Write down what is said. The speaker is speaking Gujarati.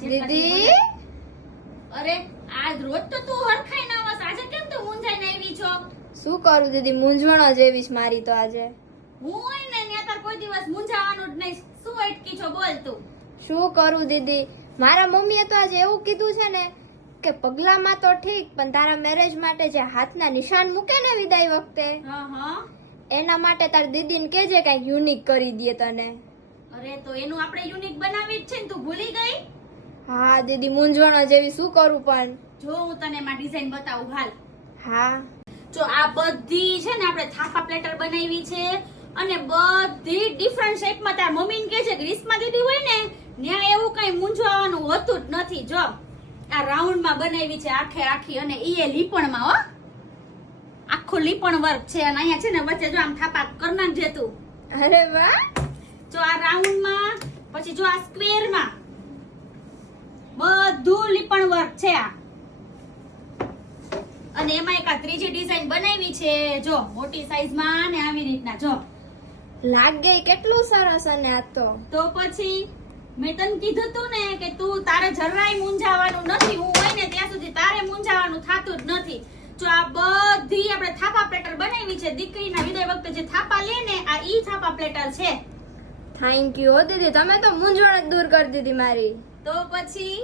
દીદી અરે આજ રોજ તો તું હરખાઈ ના આવસ, આજે કેમ તું મૂંઝાઈને આવી છો? શું કરું દીદી, મૂંઝવણ જેવી છે મારી તો આજે. હું હોય ને ત્યાં તાર કોઈ દિવસ મૂંઝાવાનું જ નહીં. શું અટકી છો બોલ તું? શું કરું દીદી, મારા મમ્મીએ તો આજે એવું કીધું છે ને કે પગલામાં તો ઠીક, પણ તારા મેરેજ માટે જે હાથના નિશાન મૂકે ને વિદાય વખતે, હા એના માટે તાર દીદીને કહેજે કઈક યુનિક કરી દે તને. અરે તો એનું આપણે યુનિક બનાવી જ છે ને, તું ભૂલી ગઈ? હા દીદી, મૂંઝવણ જેવી, શું કરું પણ. જો હું તને એમાં ડિઝાઇન બતાવું હાલ. હા જો આ બધી છે ને આપણે થાપા પ્લેટર બનાવી છે, અને બધી ડિફરન્ટ શેપમાં. તાર મમ્મીને કહે છે ગ્રીસમાં દીદી હોય ને ત્યાં એવું કઈ મૂંઝવાનું હોતું જ નથી. જો આ રાઉન્ડમાં બનાવી છે આખે આખી, અને ઈ એ લીપણમાં હો, આખું લીપણ વર્ક છે. અને અહીંયા છે ને વચ્ચે જો આમ થાપા કર નાખજે તું. અરે વાહ, જો આ રાઉન્ડમાં, પછી જો આ સ્ક્વેરમાં, બધું લીપણ વર્ક છે આ. અને એમાં એક આ ત્રીજી ડિઝાઇન બનાવી છે, જો મોટી સાઈઝમાં ને આવી રીતના. જો લાગે કેટલું સરસ. અને આ તો પછી મેં તને કીધું તું ને કે તું તારે જરાય મૂંઝાવાનું નથી. હું હોય ને ત્યાં સુધી તારે મૂંઝાવાનું થાતું જ નથી. જો આ બધી આપણે થાપા પ્લેટર બનાવી છે. દીકરીના વિદાય વખતે જે થાપા લે ને, આ ઈ થાપા પ્લેટર છે. થેન્ક યુ હો દીદી, તમે તો મૂંઝવણ જ દૂર કરી દીધી મારી. તો પછી